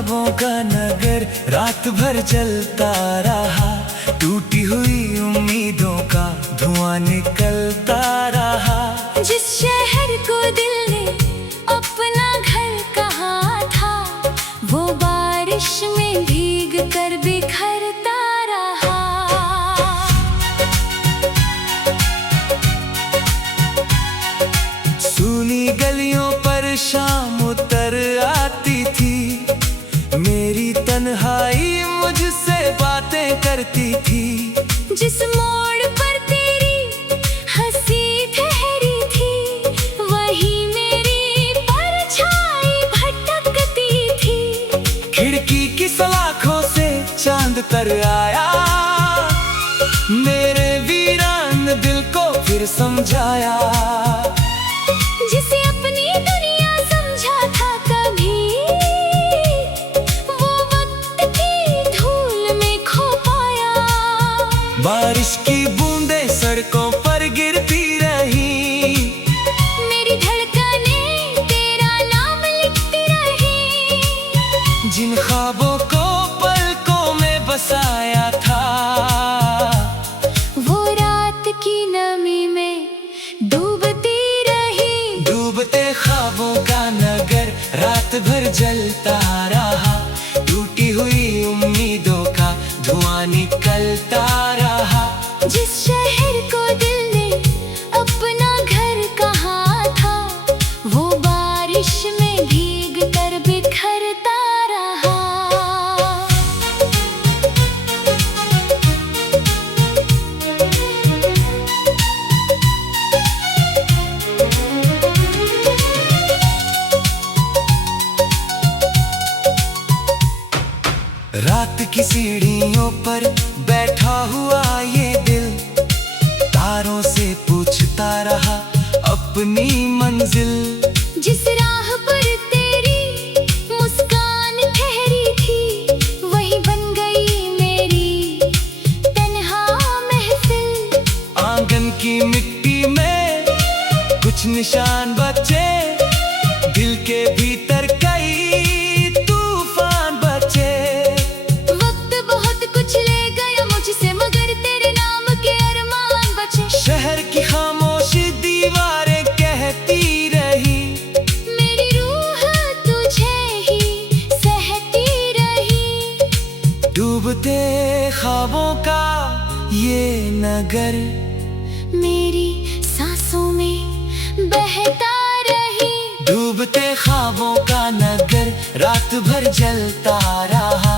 ख्वाबों का नगर रात भर चलता रहा, टूटी हुई उम्मीदों का धुआं निकलता रहा। जिस शहर को दिल ने अपना घर कहा था, वो बारिश में भीग कर बिखरता रहा। सूनी गलियों पर शाम उतर आती थी, मेरी तन्हाई मुझसे बातें करती थी। जिस मोड़ पर तेरी हंसी ठहरी थी, वही मेरी परछाई भटकती थी। खिड़की की सलाखों से चांद तर आया, मेरे वीरान दिल को फिर समझाया। जिसे अपनी दुनिया समझा था कभी, वो वक्त की धूल में खो पाया। बारिश की बूंदें सड़कों पर गिरती रही, मेरी धड़कनें तेरा नाम लिखती रही। जिन ख्वाबों को पलकों में बसाया था, वो रात की नमी में डूबती रही। डूबते ख्वाबों का नगर रात भर जलता रहा, टूटी हुई उम्मीदों का धुआं निकलता रहा। जिस शहर को दिल ने अपना घर कहा था, वो बारिश में भीग कर बिखरता रहा। रात की सीढ़ियों पर बैठा हुआ ये दिल, तारों से पूछता रहा अपनी मंजिल। जिस राह पर तेरी मुस्कान ठहरी थी, वही बन गई मेरी तन्हा महफिल। आंगन की मिट्टी में कुछ निशान बचे, दिल के भीतर कई तूफान बचे। वक्त बहुत कुछ ले गया मुझसे, मगर तेरे नाम के अरमान बचे। शहर की खामोशी दीवारें कहती रही, मेरी रूह तुझे ही सहती रही। डूबते ख्वाबों का ये नगर मेरी सांसों में बहता रही। डूबते ख्वाबों का नगर रात भर जलता रहा,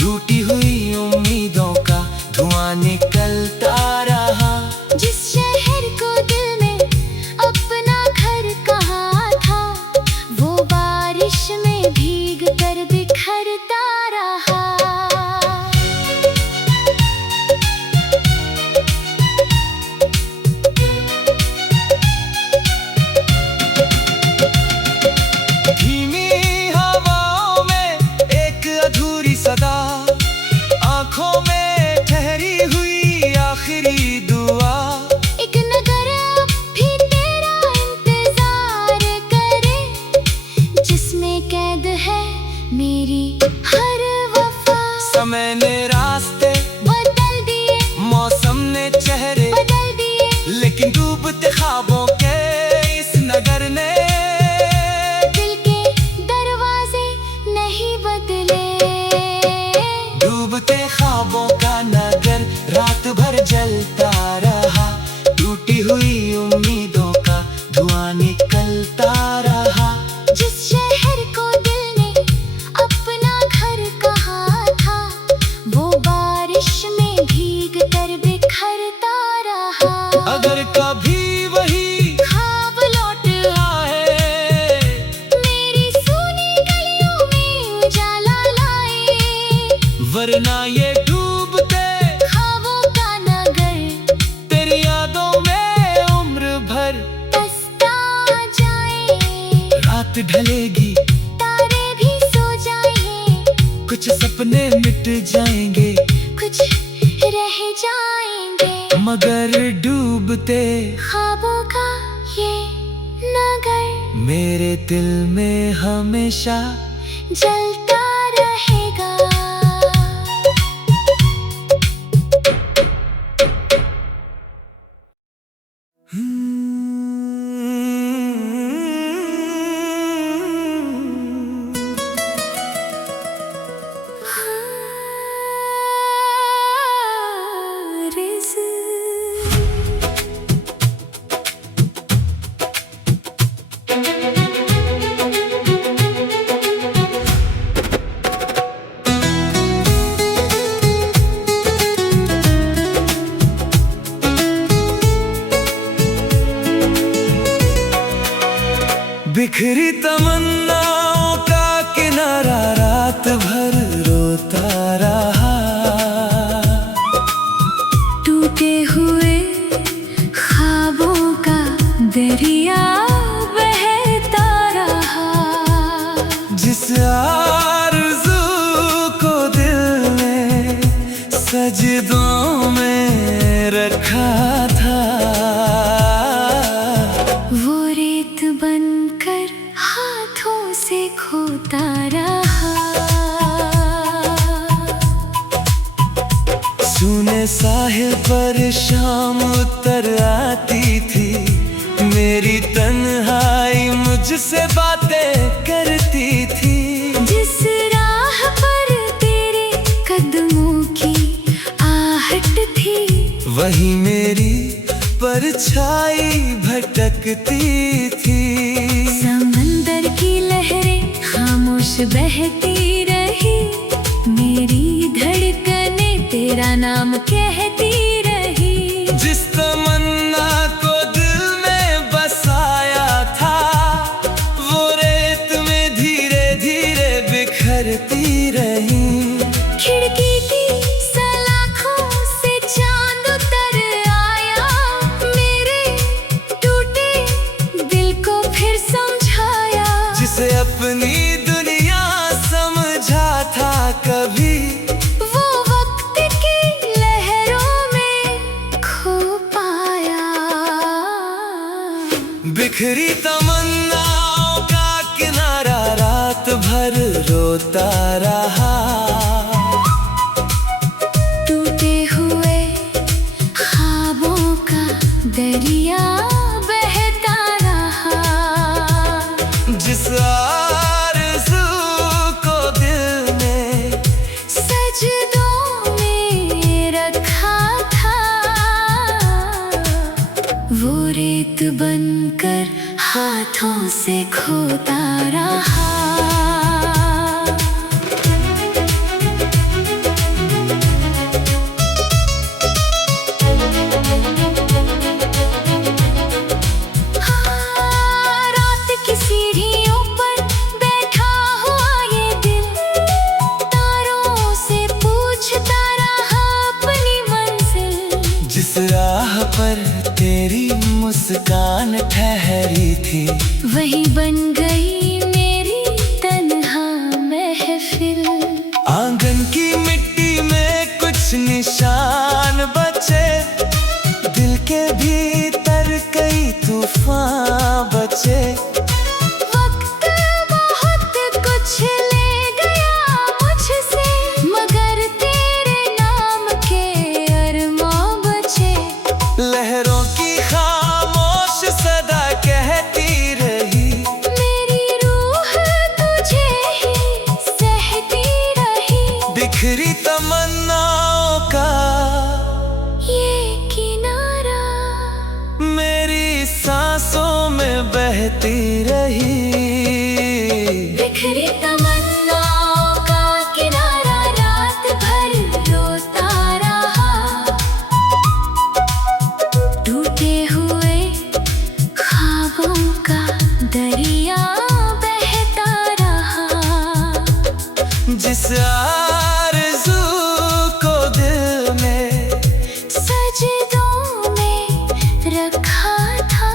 टूटी हुई उम्मीदों का धुआं निकलता रहा। जिस शहर को दिल ने अपना घर कहा था, वो बारिश में भीग कर बिखरता रहा। धीमी हवाओं में एक अधूरी सदा, आंखों में ठहरी हुई आखिरी दुआ। एक नगर अब भी तेरा इंतजार करे, जिसमें कैद है मेरी हर वफा। समय ने रास्ते बदल दिए, मौसम ने चेहरे बदल दिए, लेकिन डूबते ख्वाबों के इस नगर ने दिल के दरवाजे नहीं बदले। डूबते ख्वाबों का नगर रात भर जलता रहा, टूटी हुई उम्मीदों का धुआं निकलता रहा। जिस शहर को दिल ने अपना घर कहा था, वो बारिश में भीग कर बिखरता रहा। अगर कभी वही ख्वाब लौट आए, मेरी सूनी गलियों में उजाला लाए, वरना ये डूबते ख्वाबों का नगर तेरी यादों में उम्र भर बसता जाए। रात ढलेगी, तारे भी सो जाएं, कुछ सपने मिट जाएंगे, कुछ रह जाएंगे, मगर डूबते ख्वाबों का ये नगर मेरे दिल में हमेशा जलता रहेगा। बिखरी तमन्नाओं का किनारा रात भर रोता रहा। टूटे हुए ख्वाबों का दरिया बहता रहा। जिस आरज़ू को दिल ने सजदों में रखा था, वो रेत बनकर हाथों से खोता रहा। सुने साहिल पर शाम उतर आती थी, मेरी तन्हाई मुझसे बातें करती थी। जिस राह पर तेरे कदमों की आहट थी, वही मेरी परछाई भटकती थी। समंदर की लहरें खामोश बहती रही, मेरी धड़कनें तेरा नाम कहती रही। जिस तमन्ना को दिल में बसाया था, वो रेत में धीरे धीरे बिखरती रही। खिड़की की सलाखों से चांद उतर आया, मेरे टूटे दिल को फिर समझाया। जिसे अपनी दुनिया समझा था कभी, वो वक्त की लहरों में खो पाया। बिखरी तमन्नाओं का किनारा रात भर रोता रहा। टूटे हुए ख्वाबों का दरिया बहता रहा। जिस आरज़ू को दिल ने सजदों में रखा था, वो रेत बनकर हाथों से खोता रहा। रात की सीढ़ियों पर बैठा हुआ ये दिल, तारों से पूछता रहा अपनी मंजिल। जिस राह पर तेरी मुस्कान ठहरी थी, वही बन गई मेरी तन्हा महफिल। आंगन की मिट्टी में कुछ निशान बचे, दिल के भीतर कई तूफान बचे। वक्त बहुत कुछ ले गया मुझसे, मगर तेरे नाम के अरमां बचे। लहरों की खामोश सदा कहती रही, मेरी रूह तुझे ही सहती रही। बिखरी तमन्नाओं का ये किनारा मेरी सांसों में बहती रही। बिखरी तमन्नाओं का किनारा रात भर रोता रहा। टूटे हुए ख्वाबों का दरिया बहता रहा। जिस आरज़ू को दिल में सजदों में रखा था,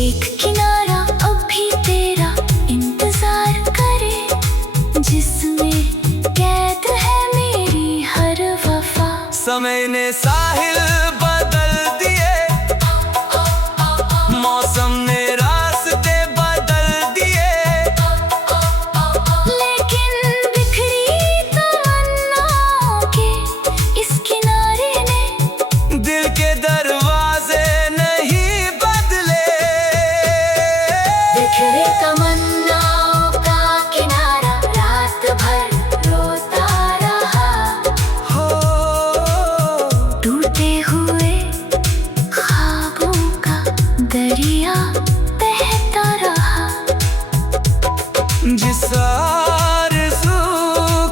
एक किनारा अब भी तेरा इंतजार करे, जिसमें कैद है मेरी हर वफा। समय ने साहिल बदल दिए, मौसम ने रास्ते बदल दिए, लेकिन बिखरी तमन्नाओं के इस किनारे ने दिल के दरवाजे नहीं बदले। बिखरे तमन्नाओं का किनारा रात भर रोता रहा, हो टूटे हुए ख्वाबों का दरिया बहता रहा। जिस आरज़ू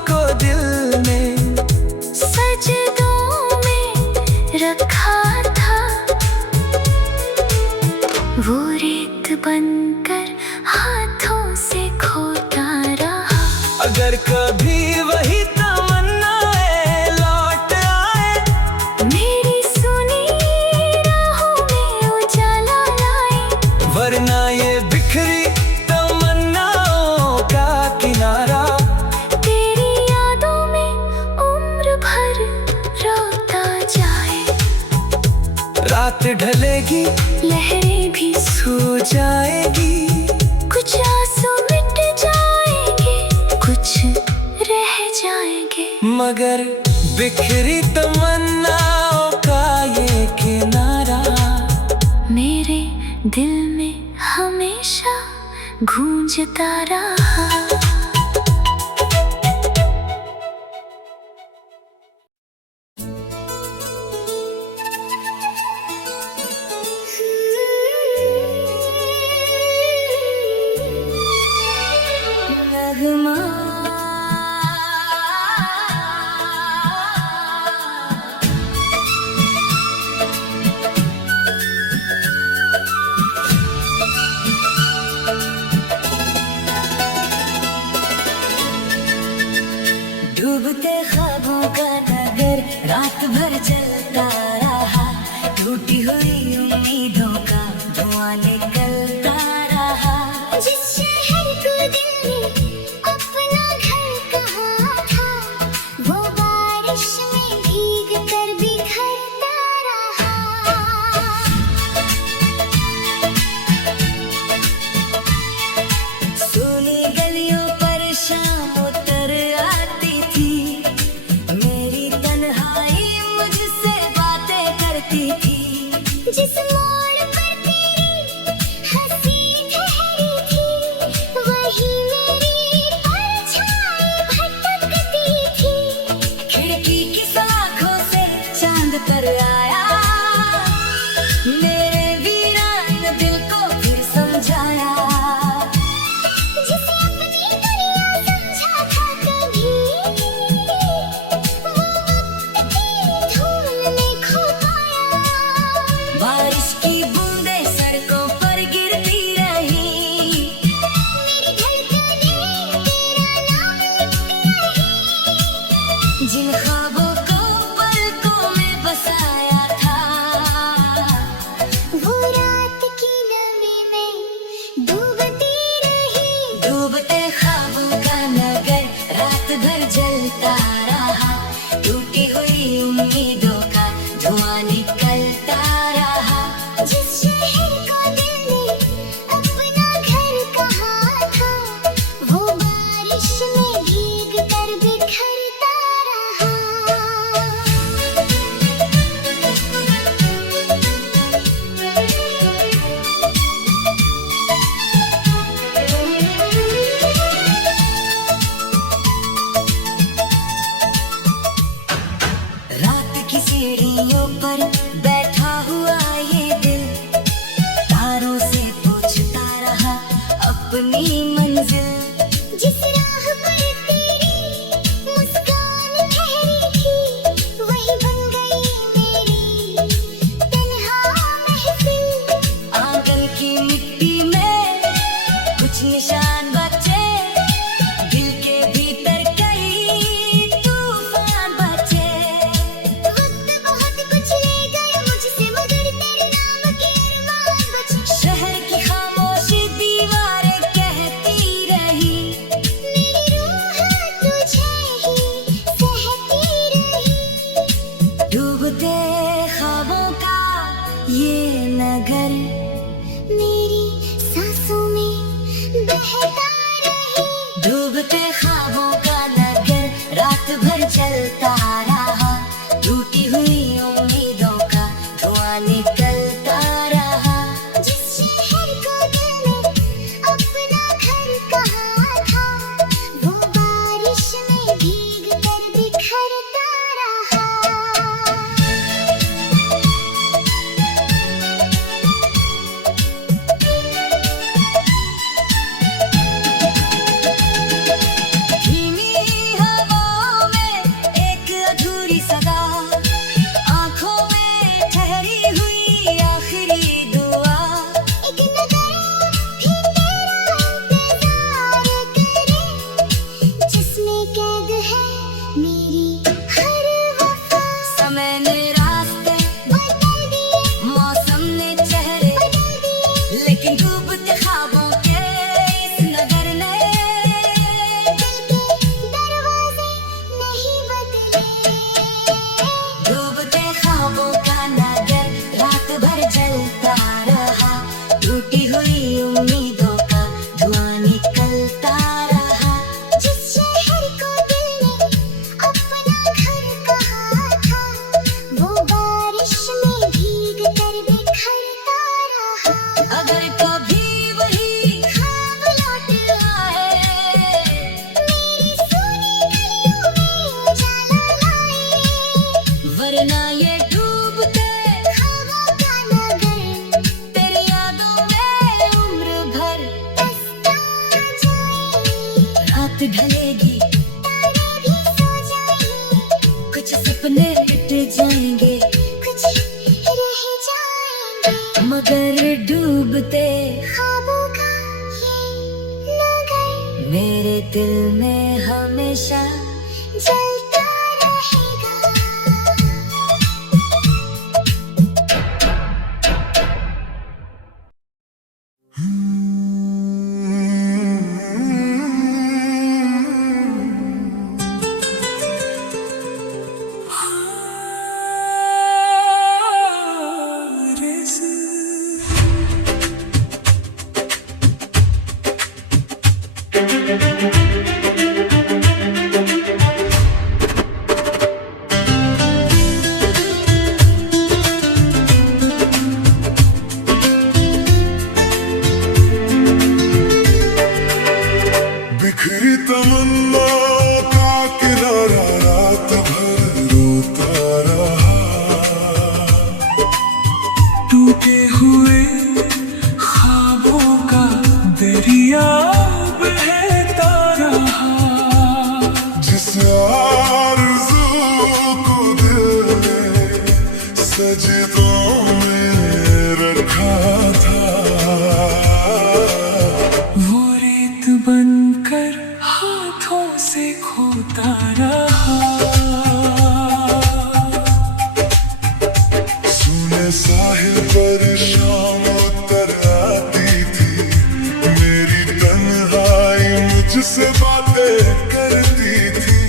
को दिल ने सजदों में रखा था, वो रेत बनकर हाथों से खोता रहा। अगर कभी वही तमन्नाएं लौट आए, मेरी सुनी राहों में उजाला लाए, वरना ये बिखरी तमन्नाओं का किनारा तेरी यादों में उम्र भर रोता जाए। रात ढलेगी, लहरें भी सो जाएगी, कुछ आंसू मिट जाएंगे, कुछ रह जाएंगे, मगर बिखरी तमन्नाओं का ये किनारा मेरे दिल में हमेशा गूंजता रहा। नगमा डूबते ख्वाबों का नगर रात भर चलता रहा, टूटी हुई उम्मीदों का धुआं निकलता रहा। जिस शहर को दिल ने अपना घर कहा था, वो बारिश में भीग कर बिखरता रहा। सुनी गलियों पर शाम उतर आती थी, मेरी तन्हाई मुझसे बातें करती थी। जिस मोड़ पर तेरी हंसी ठहरी थी, वही मेरी परछाई भटकती थी। खिड़की की सलाखों से चांद पर आया, मेरे वीरान दिल को फिर समझाया। जिसे अपनी दुनिया समझा था कभी, वो वक्त की धूल में खो पाया। बारिश की बूंदें सड़कों पर गिरती रही, मेरी धड़कनें तेरा नाम लिखती रही। जिन ख्वाबों को पलकों में बसाया था, वो रात की नमी में डूबती रही। डूबते ख्वाबों का नगर रात भर जलता रहा, टूटी हुई उम्मीदों का धुआं निकलता रहा। जिस शहर को दिल ने अपना घर कहा था, वो बारिश में भीग कर बिखरता रहा। रात की सीढ़ियों पर बैठा हुआ ये दिल, तारों से पूछता रहा अपनी मंजिल। जिस राह पर तेरी मुस्कान ठहरी थी, वही बन गई मेरी तन्हा महफिल। आंगन की मिट्टी में कुछ निशान बचे, दिल के भीतर कई तूफान बचे। वक्त बहुत कुछ ले गया मुझसे, मगर तेरे नाम के अरमान बचे। शहर की लेकिन डूबते ख्वाबों के इस नगर ने दिल के दरवाजे नहीं बदले। डूबते ख्वाबों का नगर रात भर जलता रहा, टूटी हुई उम्मीदों का धुआं निकलता रहा। जिस शहर को दिल ने अपना घर कहा था, वो बारिश में भीग कर बिखरता रहा। अगर कभी वही ख्वाब लौट आए, मेरी सोनी गलियों में उजाला लाए, वरना ये डूबते ख्वाबों का नगर तेरी यादों में उम्र भर बसता जाए। रात ढलेगी, तारे भी सो जाएंगे, कुछ सपने मिट जाएंगे, कुछ रह जाएंगे, मगर डूबते ख्वाबों का ये नगर मेरे दिल में हमेशा जलता रहेगा। बिखरी तमन्नाओं का किनारा रात भर रोता रहा, टूटे हुए ख्वाबों का दरिया बहता रहा। जिस आरज़ू को दिल ने सजदों में रखा था, वो रेत बनकर हाथों से खोता रहा। सुने साहिल पर शाम उतर आती थी, मेरी तन्हाई मुझसे बातें करती थी।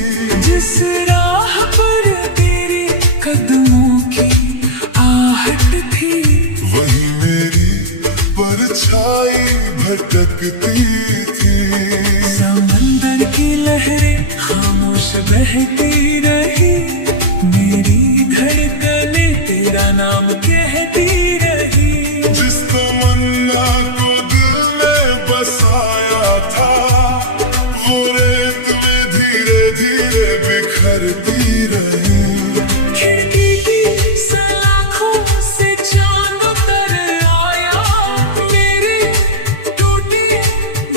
जिस राह पर तेरे कदमों की आहट थी, वही मेरी परछाई भटकती थी। समंदर की लहरें खामोश बहती रही, मेरी धड़कनें तेरा नाम कहती रही। जिस तमन्ना को दिल में बसाया था, वो रेत में धीरे धीरे बिखरती रही। खिड़की की सलाखों से चांद उतर आया, मेरे टूटे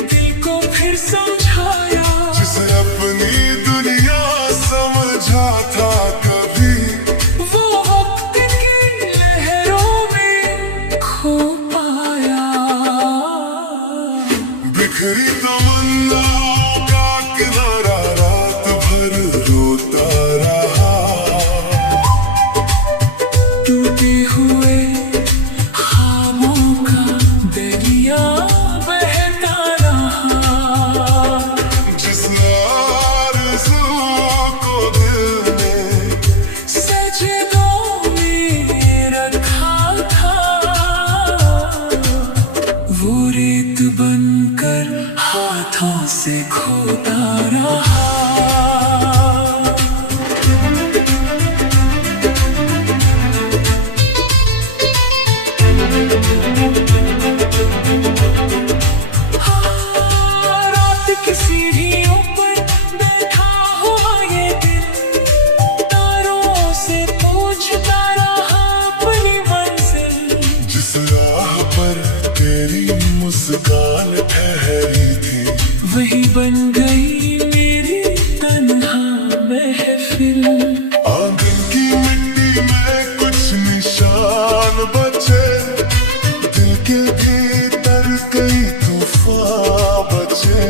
दिल को फिर समझाया। जिसे अपनी दुनिया समझा था कभी, वो वक्त की लहरों में खो पाया। बिखरी तमन्नाओं का किनारा रात भर रोता रहा, टूटे हुए ख्वाबों का दरिया बहता रहा। जिस आरज़ू को दिल ने सजदों में रखा था, वो रेत बनकर हाथों से खोता रहा। रात की सीढ़ियों पर बैठा हुआ ये दिल, तारों से पूछता रहा अपनी मंजिल। जिस राह पर तेरी मुस्कान ठहरी थी, वही बन गई मेरी तन्हा महफिल। आंगन की मिट्टी में कुछ निशान बचे, दिल के भीतर कई तूफान बचे।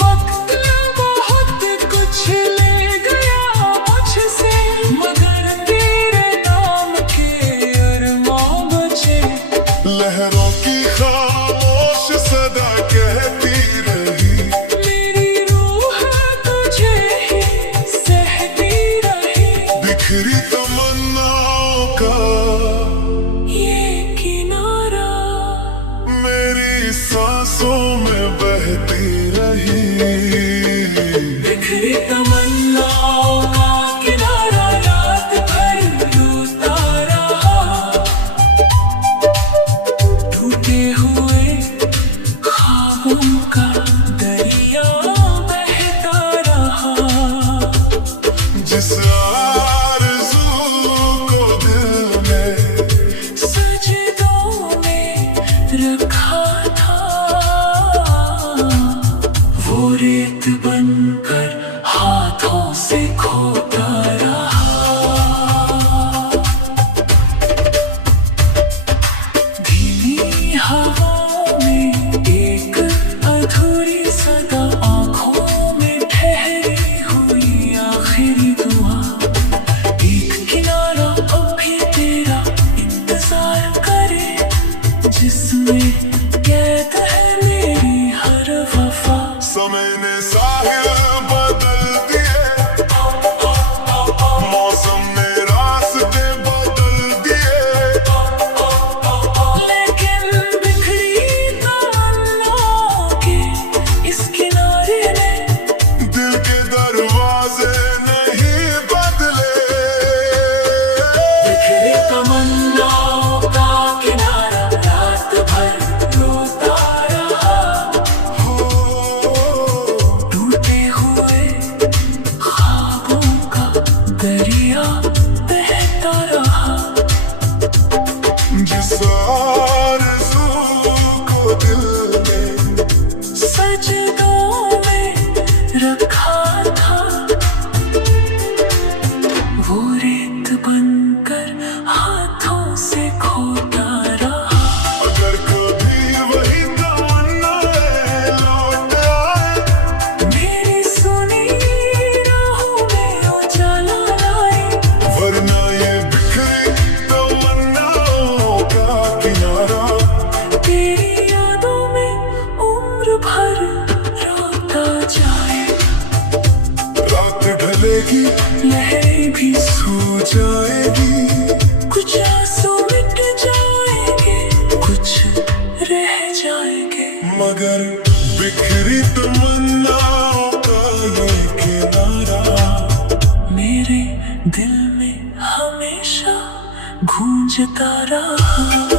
वक्त बहुत कुछ ले गया मुझसे, मगर तेरे नाम के अरमां बचे। लहरों की सदा कहती रही, मेरी रूह तुझे ही सहती रही। बिखरी तमन्नाओं का ये किनारा मेरी सांसों में बहती रही। बिखरी तमन्नाओं का किनारा रात भर रोता रहा। टूटे हुए ख्वाबों का दरिया बहता रहा। जिस आरज़ू को दिल में सजदों में रखा था, वो रेत बनकर हाथों से खोता रहा। धीमी हवाओं में एक अधूरी सदा, आंखों में ठहरी हुई आखिरी दुआ। एक किनारा अब भी तेरा इंतजार करे, जिसमें कैद है मेरी हर वफा। समय ने साहिल बदल दिए, मौसम ने रास्ते बदल दिए, लेकिन बिखरी तमन्नाओं के इस किनारे ने दिल के दरवाजे नहीं बदले। बिखरी तमन्नाओं का किनारा रात भर रोता रहा। टूटे हुए ख्वाबों का दरिया बहता रहा। जिस आरज़ू को दिल में सजदों में रखा था, वो रेत बनकर हाथों से खोता रहा। अगर कभी वही तमन्नाएं लौट आए, मेरी सुनी राहों में उजाला लाए। वरना ये बिखरी तमन्नाओं का किनारा तेरी यादों में उम्र भर रोता जाए। रात ढलेगी, लहरें भी सो जाएगी, कुछ आंसू मिट जाएंगे, कुछ रह जाएंगे। मगर बिखरी तमन्नाओं का ये किनारा मेरे दिल में हमेशा गूंजता रहा।